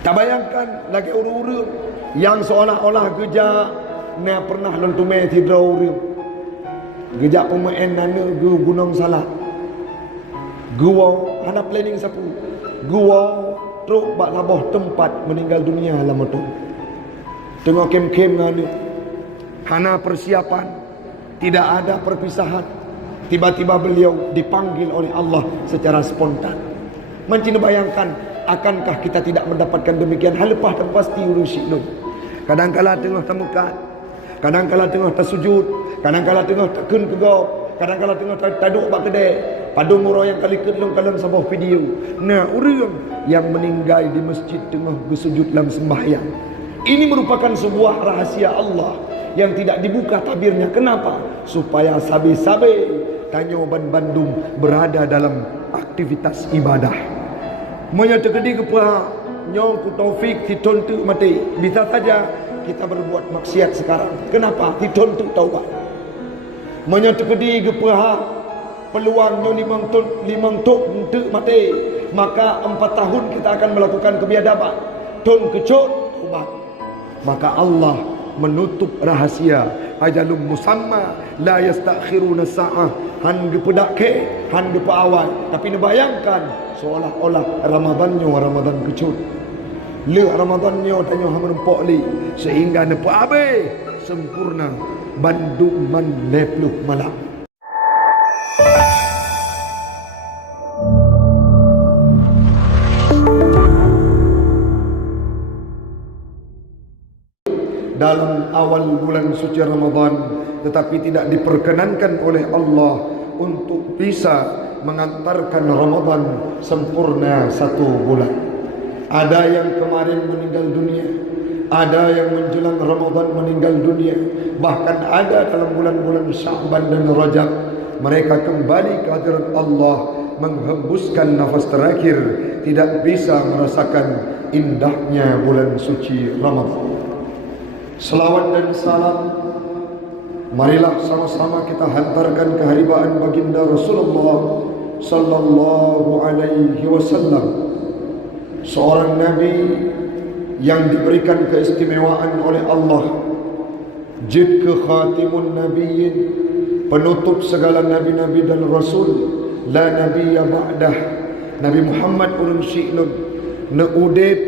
Tak bayangkan lagi urut-urut yang seolah-olah gejak na pernah lentume tidur urut. Gejak pemain nana gu Gunung Salak. Gua hana planning sapu. Gua truk bak laboh tempat meninggal dunia lama tu. Tengok kem-kem nana. Hana persiapan, tidak ada perpisahan. Tiba-tiba beliau dipanggil oleh Allah secara spontan. Mencina bayangkan, akankah kita tidak mendapatkan demikian hal lepas dan pasti urusi nun. Kadang-kala tengah temukan, kadang-kala tengah tersujud, kadang-kala tengah tekun kegop, kadang-kala tengah taduk bak kedai. Padung orang yang kali kedung kalam sebuah video. Nah, orang yang meninggal di masjid tengah bersujud dalam sembahyang. Ini merupakan sebuah rahasia Allah yang tidak dibuka tabirnya. Kenapa? Supaya sabi-sabi Tanyo Ban Bandung berada dalam aktivitas ibadah. Menyatakan kepada nyong ku taufik ditontu mati. Bisa saja kita berbuat maksiat sekarang. Kenapa? Ditontu taubat. Menyatakan kepada peluang nyong limang tok untuk mati. Maka 4 tahun kita akan melakukan kebiadaban. Ton kecut taubat. Maka Allah menutup rahasia ajalum musamma la yastakhiruna sa'ah han gepedakke han gepe awal tapi nebayangkan seolah-olah Ramadan kecut le Ramadannya tanyo hamun pok li sehingga nepe abe sempurna Bandung man 20 malam. Dalam awal bulan suci Ramadan, tetapi tidak diperkenankan oleh Allah untuk bisa mengantarkan Ramadan sempurna 1 bulan. Ada yang kemarin meninggal dunia, ada yang menjelang Ramadan meninggal dunia, bahkan ada dalam bulan-bulan Sya'ban dan Rajab mereka kembali ke hadirat Allah menghembuskan nafas terakhir, tidak bisa merasakan indahnya bulan suci Ramadan. Selawat dan salam marilah sama-sama kita hantarkan keharibaan baginda Rasulullah sallallahu alaihi wasallam, seorang nabi yang diberikan keistimewaan oleh Allah, jid ke khatimun nabiyyin, penutup segala nabi-nabi dan rasul, la nabiyya ba'dah. Nabi Muhammad ulun syi'lun neudib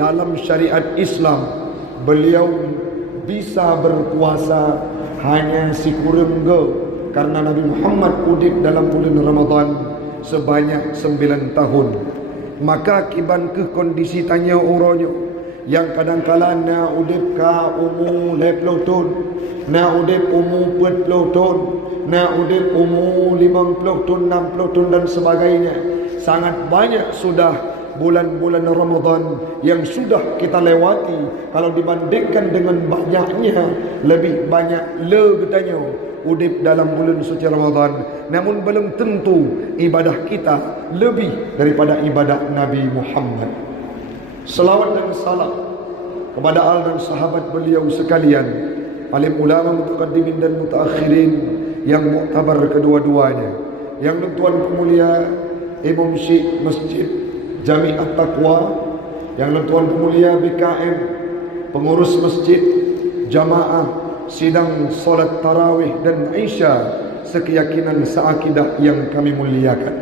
dalam syariat Islam. Beliau bisa berpuasa hanya sikurem ge karena Nabi Muhammad udip dalam bulan Ramadan sebanyak 9 tahun. Maka kiban ke kondisi tanya uronyo yang kadang-kala na udip ka umur 20 tahun, na udip umur 40 tahun, na udip umur 50 tahun, 60 tahun dan sebagainya. Sangat banyak sudah bulan-bulan Ramadan yang sudah kita lewati. Kalau dibandingkan dengan banyaknya, lebih banyak katanya udip dalam bulan suci Ramadan. Namun belum tentu ibadah kita lebih daripada ibadah Nabi Muhammad. Selawat dan salam kepada al dan sahabat beliau sekalian, alim ulama mutaqaddimin dan mutaakhirin yang muktabar kedua-duanya, yang tuan pemulia Imam Syekh Masjid Jami' At-Taqwa, yang Tuan Pemulia BKM, pengurus masjid, jamaah, sidang solat tarawih dan Isya sekeyakinan seakidah yang kami muliakan.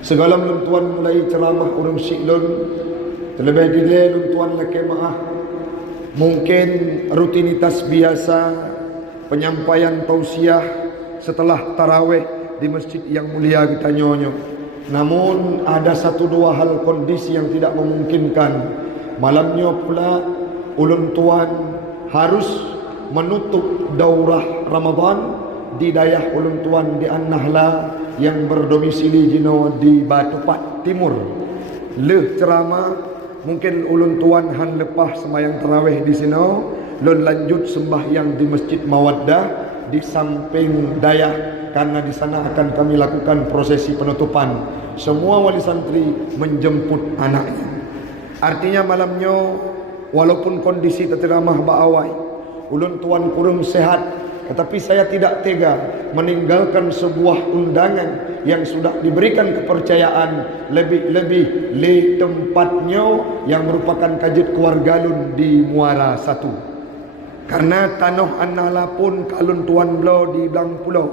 Segala Tuan mulai ceramah urang syi'lun, terlebih gila Tuan laki maah, mungkin rutinitas biasa penyampaian tausiah setelah tarawih di masjid yang mulia kita nyonyo. Namun ada 1-2 hal kondisi yang tidak memungkinkan. Malamnya pula ulun tuan harus menutup daurah Ramadan di dayah ulun tuan di An-Nahla yang berdomisili di Batu Pat Timur. Le ceramah mungkin ulun tuan han lepas sembahyang tarawih di sini, lun lanjut sembahyang di Masjid Mawaddah di samping dayah, karena di sana akan kami lakukan prosesi penutupan. Semua wali santri menjemput anaknya. Artinya malamnya walaupun kondisi terceramah baawai, ulun tuan kurang sehat Tetapi saya tidak tega meninggalkan sebuah undangan yang sudah diberikan kepercayaan, lebih-lebih le tempatnya yang merupakan kajit keluargalun di Muara Satu. Karena tanah anala pun kalun tuan beliau di Belang Pulau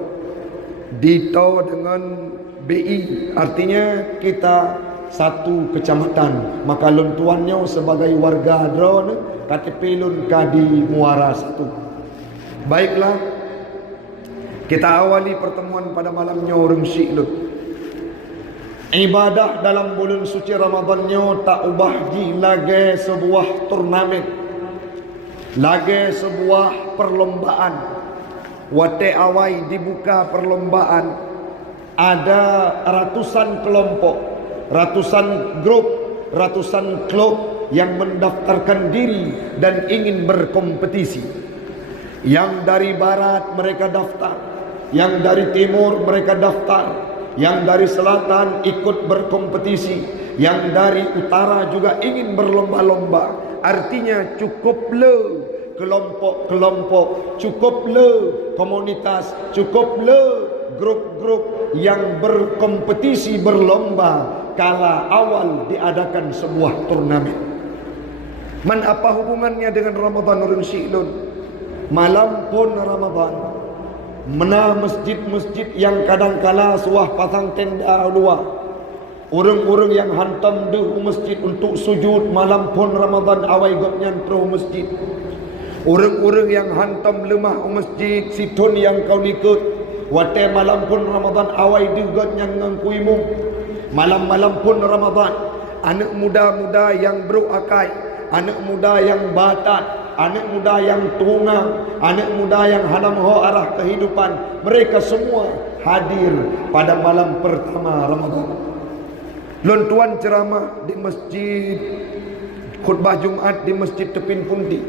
dito dengan BI, artinya kita satu kecamatan. Maka lun tuannya sebagai warga drone KTP lun di Muara Satu. Baiklah, kita awali pertemuan pada malamnya orang syik lun. Ibadah dalam bulan suci Ramadannya tak ubah ji lagi sebuah turnamen, lagi sebuah perlombaan. Wate awai dibuka perlombaan, ada ratusan kelompok, ratusan grup, ratusan klub yang mendaftarkan diri dan ingin berkompetisi. Yang dari barat mereka daftar, yang dari timur mereka daftar, yang dari selatan ikut berkompetisi, yang dari utara juga ingin berlomba-lomba. Artinya cukuplah kelompok-kelompok, cukuplah komunitas, cukuplah grup-grup yang berkompetisi berlomba kala awal diadakan sebuah turnamen. Man apa hubungannya dengan Ramadan orang Syi'lun? Malam pun Ramadan, mana masjid-masjid yang kadang-kala suah pasang tenda luar, orang-orang yang hantam di masjid untuk sujud malam pun Ramadan awai gopnya pro masjid. Orang-orang yang hantam lemah masjid situn yang kau ikut wate malam pun Ramadan awai dugat yang ngangkuimu. Malam-malam pun Ramadan, anak muda-muda yang beruakai, anak muda yang batat, anak muda yang tungang, anak muda yang hanamho arah kehidupan, mereka semua hadir pada malam pertama Ramadan. Lon tuan ceramah di masjid, khutbah Jumat di masjid Tepin Punti.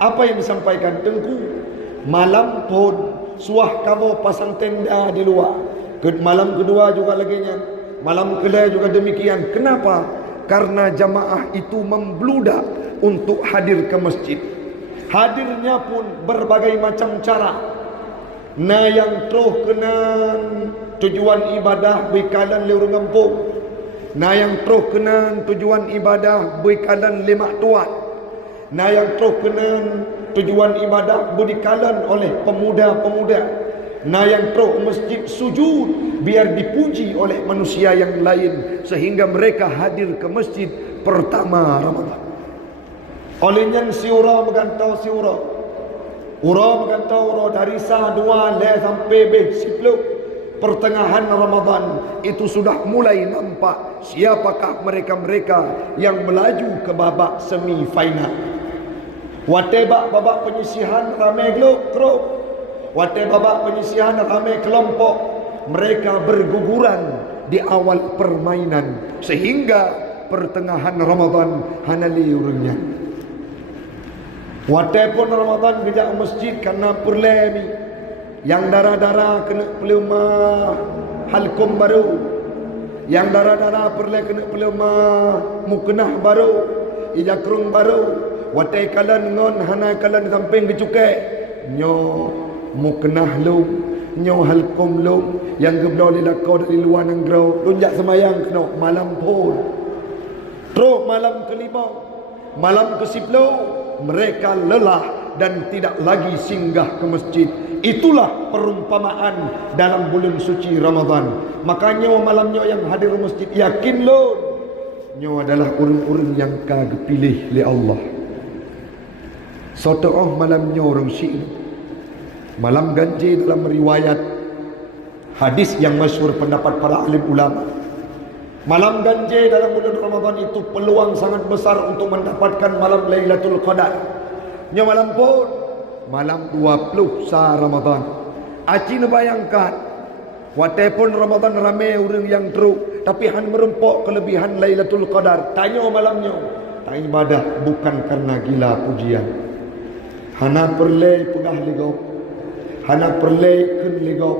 Apa yang disampaikan? Tengku malam pun suah kamu pasang tenda di luar. Malam kedua juga laginya, malam kedua juga demikian. Kenapa? Karena jamaah itu membludak untuk hadir ke masjid. Hadirnya pun berbagai macam cara. Nah yang terus kena tujuan ibadah bekalan le orang kampung. Nah yang terus kena tujuan ibadah bekalan lemak tuat. Nah yang terus kena tujuan ibadah berdikalan oleh pemuda-pemuda. Nah yang terus masjid sujud biar dipuji oleh manusia yang lain, sehingga mereka hadir ke masjid pertama Ramadan. Olehnya siura megantau siura, ura megantau ura dari sah dua le sampai besiplu pertengahan Ramadan itu sudah mulai nampak siapakah mereka-mereka yang melaju ke babak semifinal. Watebak babak penyisihan ramai grup, wate babak penyisihan ramai kelompok. Mereka berguguran di awal permainan sehingga pertengahan Ramadan hanali urungnya. Wate pun Ramadan bijak masjid karena perlemi yang darah-darah kena peluma halkum baru, yang darah-darah perle kena peluma muknah baru, ijakrung baru. Watai kalan ngon hana kalan samping dicukai nyo muknah lu nyo halkum lu yang geblau lilakau dari luar nanggrau lunjak semayang kena malam pun terus malam kelima, malam kesiplau mereka lelah dan tidak lagi singgah ke masjid. Itulah perumpamaan dalam bulan suci Ramadan. Makanya malamnya yang hadir masjid yakin lo nyo adalah orang-orang yang kagepilih oleh Allah. Sotoh malamnya orang Syi'lun, malam ganjil dalam riwayat hadis yang masyhur pendapat para alim ulama. Malam ganjil dalam bulan Ramadan itu peluang sangat besar untuk mendapatkan malam Lailatul Qadar. Nya malam pun malam 20 sah Ramadan. Aci bayangkan wate pun Ramadan ramai orang yang teruk, tapi han merempok kelebihan Lailatul Qadar. Tanya malamnya, tak ibadah bukan karena gila pujian. Hana perlai pegah legau, hana perlai kun legau,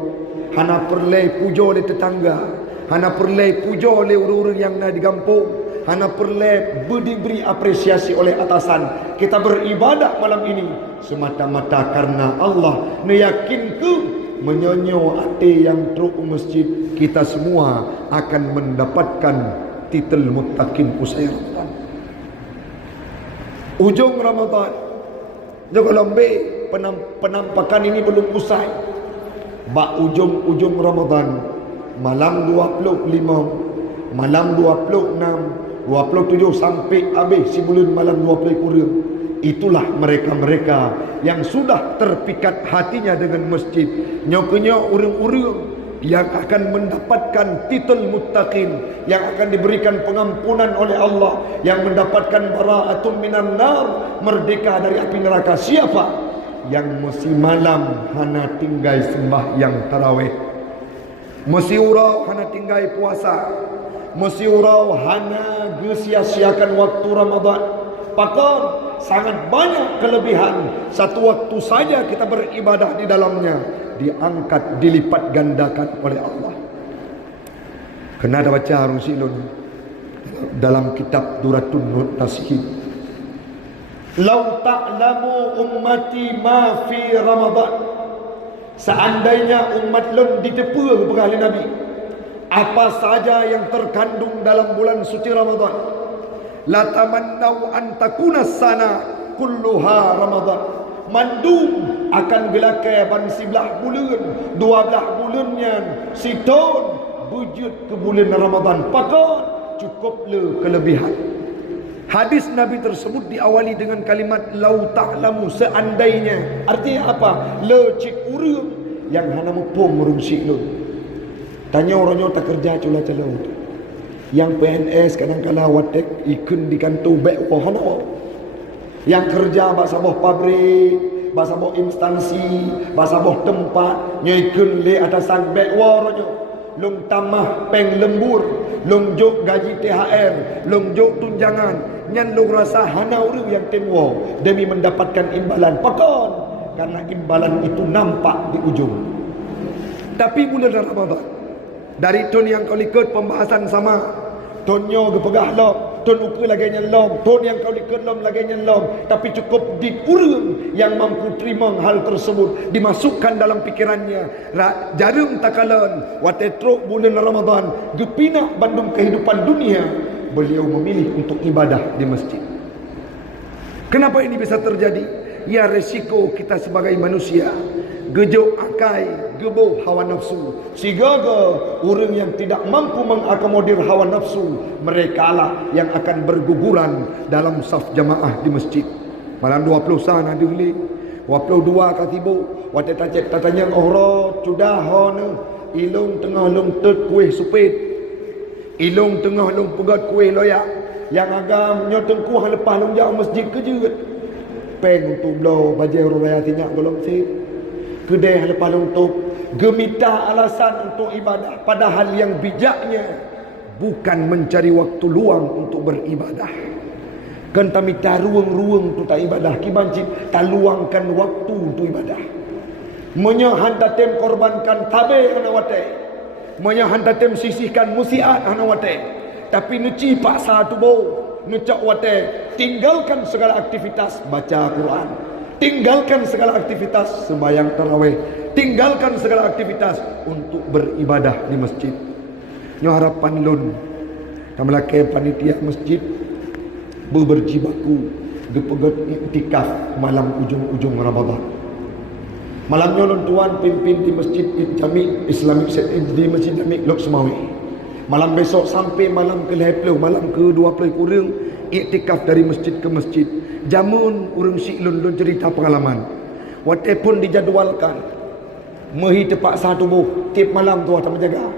hana perlai pujo oleh tetangga, hana perlai pujo oleh orang-orang yang nak di kampung, hana perlu diberi apresiasi oleh atasan. Kita beribadah malam ini semata-mata karena Allah meyakinkan menyonyo ate yang truk masjid, kita semua akan mendapatkan titel muttaqin usai Ramadan. Ujung Ramadan, jangan lambe penampakan ini belum usai. Bak ujung Ramadan, malam 25, malam 26, 27 sampai habis si bulan malam 20 kurang. Itulah mereka-mereka yang sudah terpikat hatinya dengan masjid. Nyoknya orang-orang yang akan mendapatkan titel muttaqin, yang akan diberikan pengampunan oleh Allah, yang mendapatkan bara'atun minan nar, merdeka dari api neraka. Siapa? Yang mesti malam hana tinggal sembahyang tarawih, mesti urau hana tinggal puasa, mesti urau hana sia-siakan waktu Ramadan. Pakar sangat banyak kelebihan. Satu waktu saja kita beribadah di dalamnya diangkat, dilipat gandakan oleh Allah. Kena ada baca Harun Silun dalam kitab Duratun Nasihin, "Lau ta'lamu ummati ma fi Ramadan." Seandainya umat lun ditepu kepada Nabi apa saja yang terkandung dalam bulan suci Ramadan, la tamannau an takuna sana kulluha Ramadan. Mandum akan gelakai ban 11 bulan, 12 bulannya siton wujud ke bulan Ramadan. Pakar cukuplah kelebihan. Hadis Nabi tersebut diawali dengan kalimat lau ta'lamu, seandainya. Artinya apa? Le cik urang yang hana mupung urang sik lu. Tanya orangnya tak kerja cula-cula tu. Yang PNS kadang-kadang watek ikun di kantor bek hana. Yang kerja bahasa boh pabrik, bahasa boh instansi, bahasa boh tempat, nyikun le atasan bek orangnya. Long tamah peng lembur, long jok gaji THR, long jok tunjangan. Nyan lu rasa hana orang yang tenwo demi mendapatkan imbalan. Pakon, karena imbalan itu nampak di ujung. Tapi bulan Ramadan, dari ton yang kau ikut pembahasan sama, tonyo gepegah lom, ton ukur lagi nyelom, ton yang kau ikut lom lagi nyelom. Tapi cukup di urang yang mampu terima hal tersebut, dimasukkan dalam pikirannya. Jarum takalan, watetruk bulan Ramadan, gepina bandung kehidupan dunia. Beliau memilih untuk ibadah di masjid. Kenapa ini bisa terjadi? Ya resiko kita sebagai manusia. Gejok akai, gebo hawa nafsu. Sigaga orang yang tidak mampu mengakomodir hawa nafsu, mereka lah yang akan berguguran dalam saf jamaah di masjid. Malam 20 sana dihuli, 22 katibu, wate tacet tatanya ohro, cudah hone, ilung tengah lung tet kuih supit. Ilung tengah lung pegat kuih loyak. Yang agam nyoteng kuah lepas lung jauh masjid kejut. Peng untuk belau bajai raya tinyak golong sih. Kedai lepas lung tuk. Gemita alasan untuk ibadah. Padahal yang bijaknya bukan mencari waktu luang untuk beribadah. Kan tamita ruang-ruang untuk tak ibadah. Kibancik tak luangkan waktu untuk ibadah. Menyahan tatem korbankan tabe anak watai. Menyahan tatem sisihkan musiat anak watai. Tapi nuci paksa tubuh, nucak watai, tinggalkan segala aktivitas baca Quran, tinggalkan segala aktivitas sembahyang tarawih, tinggalkan segala aktivitas untuk beribadah di masjid. Nyo harapan lun kamlake panitia masjid berjibaku gepegat iktikaf malam ujung-ujung Ramadan. Malamnya lun tuan pimpin di masjid Jami Islamic di masjid Jami Lok Semawi. Malam besok sampai malam ke-20, malam ke-20 kurang iktikaf dari masjid ke masjid. Jamun urang syik lun cerita pengalaman. Wate pun dijadualkan. Mehi tepat sah tubuh tip malam tu tak menjaga.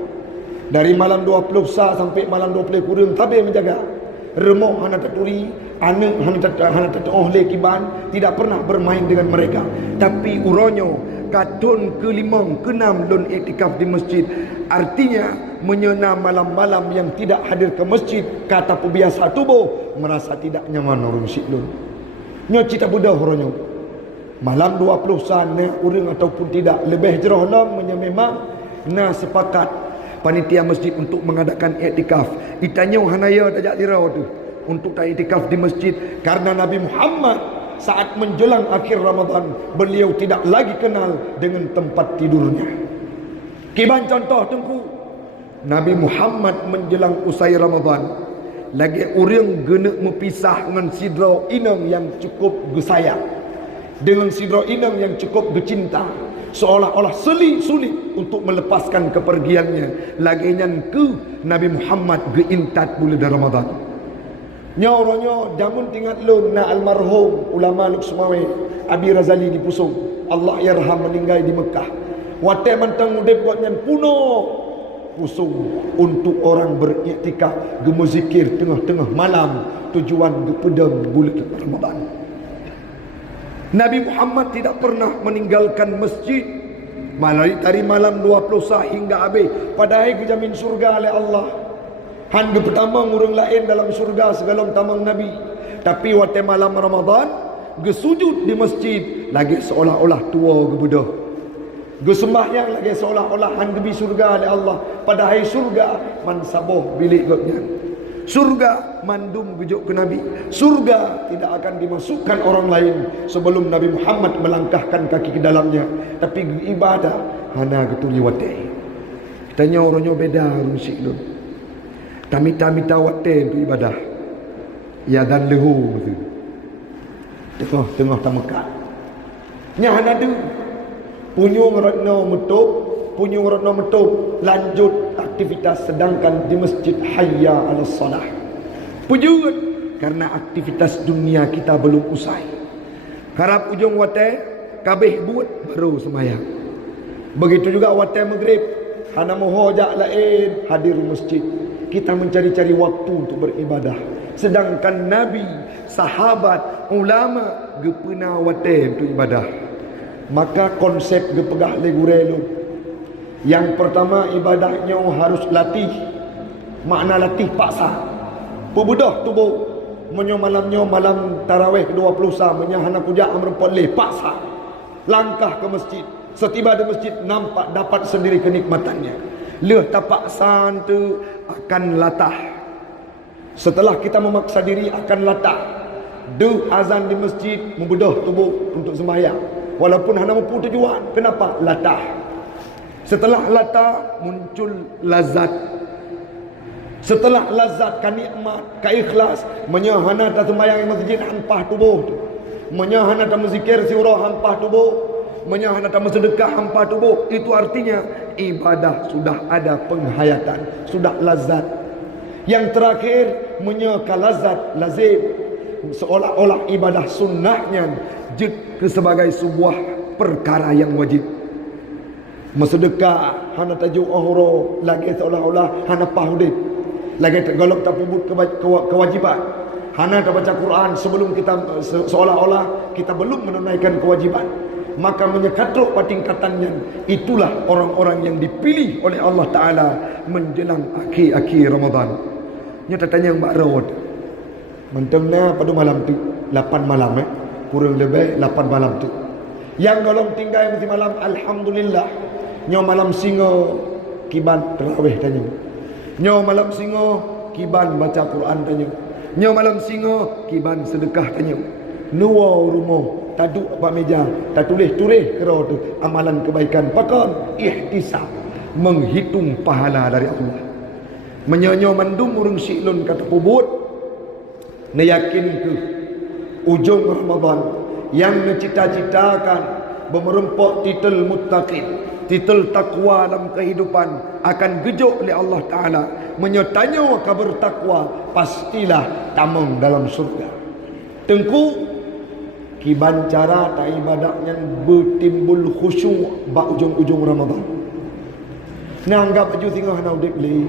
Dari malam 20 sah sampai malam 20 kurang tabe menjaga. Remuk hana taturi, anak hana tatoleh kiban, tidak pernah bermain dengan mereka. Tapi uronyo katun ke-5 ke-6 lun iktikaf di masjid. Artinya menyena malam-malam yang tidak hadir ke masjid, kata pebiasa tubuh merasa tidak nyaman orang syik lun. Nyo cita budah uronyo. Malam 20 sana urang ataupun tidak lebih jerah lam memang na sepakat panitia masjid untuk mengadakan iktikaf. Itanya hanaya tajak tirau tu untuk tak iktikaf di masjid, karena Nabi Muhammad saat menjelang akhir Ramadan beliau tidak lagi kenal dengan tempat tidurnya. Kiban contoh tengku, Nabi Muhammad menjelang usai Ramadan lagi orang gena mepisah dengan sidra inang yang cukup gesayang, dengan sidra inang yang cukup bercinta, seolah-olah sulit untuk melepaskan kepergiannya. Laginya ke Nabi Muhammad geintat bulan Ramadan. Nyoronyo jamun tinggal lun na almarhum ulama Luk Sumawe Abi Razali di Pusung, Allah yarham, meninggal di Mekah. Wate mantang udep buat nyan puno Pusung untuk orang beriktikaf gemuzikir tengah-tengah malam, tujuan ke pedang bulan Ramadan. Nabi Muhammad tidak pernah meninggalkan masjid dari malam 20 sah hingga habis. Padahal kejamin surga oleh Allah. Han ke pertama ngurung lain dalam surga segala tamang Nabi. Tapi waktu malam Ramadan gesujud di masjid lagi seolah-olah tua ke bedah. Gesembahyang lagi seolah-olah han ke surga oleh Allah. Padahal surga man saboh bilik gotnya. Surga mandum gejuk ke Nabi. Surga tidak akan dimasukkan orang lain sebelum Nabi Muhammad melangkahkan kaki ke dalamnya. Tapi ibadah hana ketuli wate. Tanya orangnya beda rusik tu. Tamita wate tu ibadah. Ya dan lehu tu. Tengah tamekat. Nya hana tu. Punyung ratna metup lanjut aktivitas, sedangkan di masjid hayya 'alas salah. Pujud karena aktivitas dunia kita belum usai. Harap ujung wate kabeh buat baru semayang. Begitu juga wate maghrib, hana moho jak lain hadir masjid. Kita mencari-cari waktu untuk beribadah. Sedangkan Nabi, sahabat, ulama gepena wate untuk ibadah. Maka konsep gepegah legurelu. Yang pertama ibadahnya harus latih. Makna latih paksa. Pebudah tubuh. Menyo malamnya malam tarawih 20 sah. Menyahana kujak amrempot leh paksa. Langkah ke masjid. Setiba di masjid nampak dapat sendiri kenikmatannya. Leh tapaksan tu akan latah. Setelah kita memaksa diri akan latah. Du azan di masjid membedah tubuh untuk sembahyang. Walaupun hanya mampu tujuan. Kenapa? Latah. Setelah latah muncul lazat. Setelah lazat kan nikmat, kan ikhlas, menyahana tak sembahyang masjid hampah tubuh tu. Menyahana tak zikir surah hampah tubuh, menyahana tak sedekah hampah tubuh. Itu artinya ibadah sudah ada penghayatan, sudah lazat. Yang terakhir menyaka lazat lazim, seolah-olah ibadah sunnahnya jid ke sebagai sebuah perkara yang wajib. Mesedekah hana tajuk ahuro lagi seolah-olah hana pahudit. Lagi golok tak pubut kewajiban. Hana tak baca Quran sebelum kita seolah-olah kita belum menunaikan kewajiban. Maka menyekatruk tingkatannya. Itulah orang-orang yang dipilih oleh Allah Ta'ala menjelang akhir-akhir Ramadan. Nya tanya Mbak Rawad. Mentemnya pada malam tu 8 malam kurang lebih 8 malam tu. Yang golong tinggal mesti malam alhamdulillah. Nyo malam singo kiban tarawih tanya. Nyo malam singo kiban baca Quran tanya. Nyo malam singo kiban sedekah tanya. Nuwa rumah taduk apa meja, tak tulis kero tu amalan kebaikan. Pakon ihtisab, menghitung pahala dari Allah. Menyonyo mandum urung siklun kata pubut. Ne yakin ke ujung Ramadan yang mencita-citakan bermerempok titel muttaqin, titel takwa dalam kehidupan akan gejuk oleh Allah Ta'ala. Menyertanya kabar takwa pastilah tamang dalam surga. Tengku kiban cara tak ibadahnya bertimbul khusyuk bak ujung-ujung Ramadan. Nanggap baju tinggal hana udip li.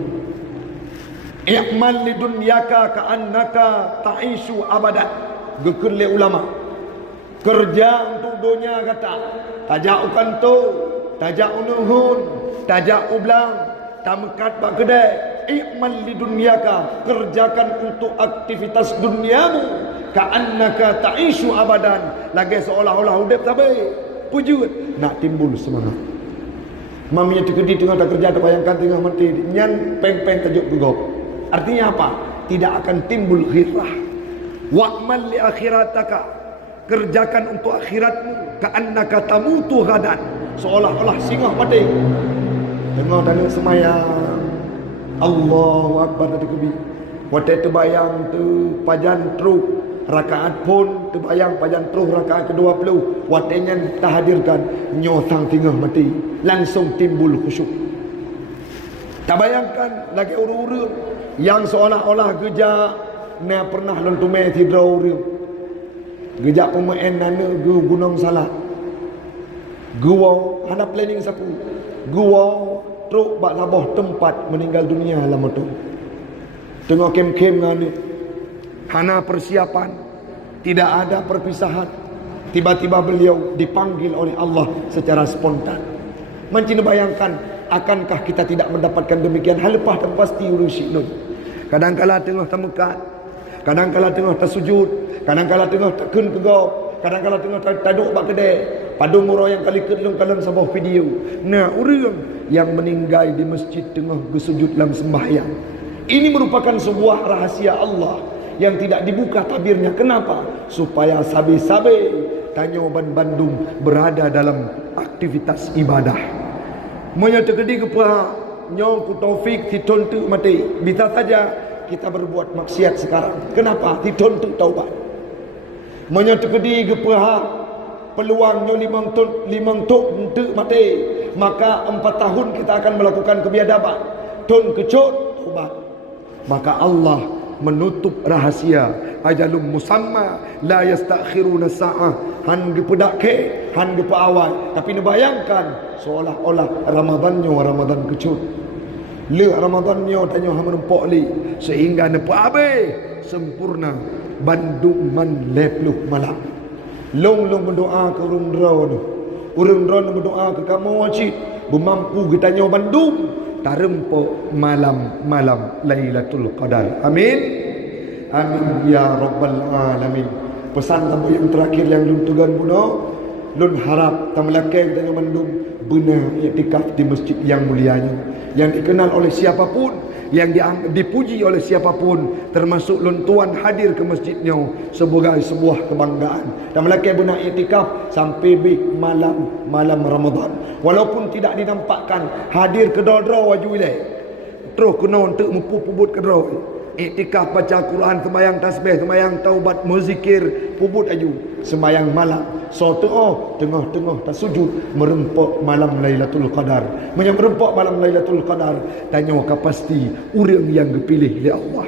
I'mal lidunyaka ka'annaka ta'ishu abadan. Gekerle ulama. Kerja untuk dunia kata. Tajak ukanto, tajak unuhun, tajak ublang, tamekat bak kedai. I'mal lidunyaka, kerjakan untuk aktivitas duniamu. Ka'annaka ta'ishu abadan. Lagi seolah-olah hidup sampai pujud nak timbul semangat. Maminya di tengah tak kerja, tak bayangkan tengah mati. Nyan peng-peng tajuk gugop. Artinya apa? Tidak akan timbul ghirrah. Wa'mal li akhirataka. Kerjakan untuk akhiratmu. Ka'annaka tamutu ghadan. Seolah-olah singgah mati. Tengah tanya semayang. Allahu Akbar tadi kebi. Waktu terbayang tu pajan truk rakaat pun terbayang pajan truk rakaat ke-20. Waktunya tak hadirkan nyotang tinggal mati. Langsung timbul khusyuk. Tak bayangkan lagi uru-uru yang seolah-olah gejak na pernah lentume tidur uru. Gejak pemain nana gu Gunung Salak. Gua hana planning sapu. Gua truk bak laboh tempat meninggal dunia lama tu. Tengok kem-kem ngani. Hana persiapan, tidak ada perpisahan. Tiba-tiba beliau dipanggil oleh Allah secara spontan. Mancing bayangkan, akankah kita tidak mendapatkan demikian hal lepas dan pasti urusi nun. Kadang-kala tengah temukan, kadang-kala tengah tersujud, kadang-kala tengah tekun kegop, kadang-kala tengah taduk bak kedai. Padung murah yang kali kedung kalang sebuah video. Nah, orang yang meninggal di masjid tengah bersujud dalam sembahyang. Ini merupakan sebuah rahasia Allah yang tidak dibuka tabirnya. Kenapa? Supaya sabi-sabi Tanyo Ban Bandung berada dalam aktivitas ibadah. Menyata kedi kepa nyong ku taufik titontu mati. Bisa saja kita berbuat maksiat sekarang. Kenapa? Titontu taubat. Menyata kedi kepa peluangnya limang tok untuk mati, maka 4 tahun kita akan melakukan kebiadaban. Tun kecut taubat. Maka Allah menutup rahasia ajalum musamma la yastakhiruna sa'ah. Han gepedak ke, han gepe awal. Tapi ni bayangkan seolah-olah Ramadannya Ramadan kecut. Le Ramadannya tanya hang rempok li sehingga nepa abe sempurna bandung man lepluh malam. Long berdoa ke urang drone. Urang drone berdoa ke kamu wajib bermampu getanya Bandung tarempok malam Lailatul Qadar. Amin. Amin ya rabbal alamin. Pesan tamu yang terakhir yang lun tugan buno, lun harap tamelakeng tanya Bandung benar iktikaf di masjid yang mulianya, yang dikenal oleh siapapun, yang dipuji oleh siapapun, termasuk lun tuan hadir ke masjidnya sebagai sebuah kebanggaan. Dan melaki benar iktikaf sampai malam Ramadan. Walaupun tidak dinampakkan hadir ke dodra waju ilai. Terus kena untuk mempupubut ke dodra. Iktikaf baca Quran, sembahyang tasbih, sembahyang taubat, muzikir, pubut aju, sembahyang malam. So tengah-tengah tersujud merempok malam Lailatul Qadar. Merempok malam Lailatul Qadar, tanya pasti orang yang dipilih oleh Allah.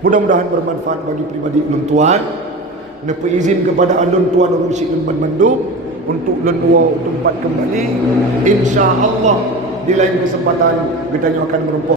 Mudah-mudahan bermanfaat bagi pribadi ulun tuan. Napa izin kepada alun tuan urusi Ban Bandung untuk lun tempat kembali. Insya-Allah di lain kesempatan kita akan merempok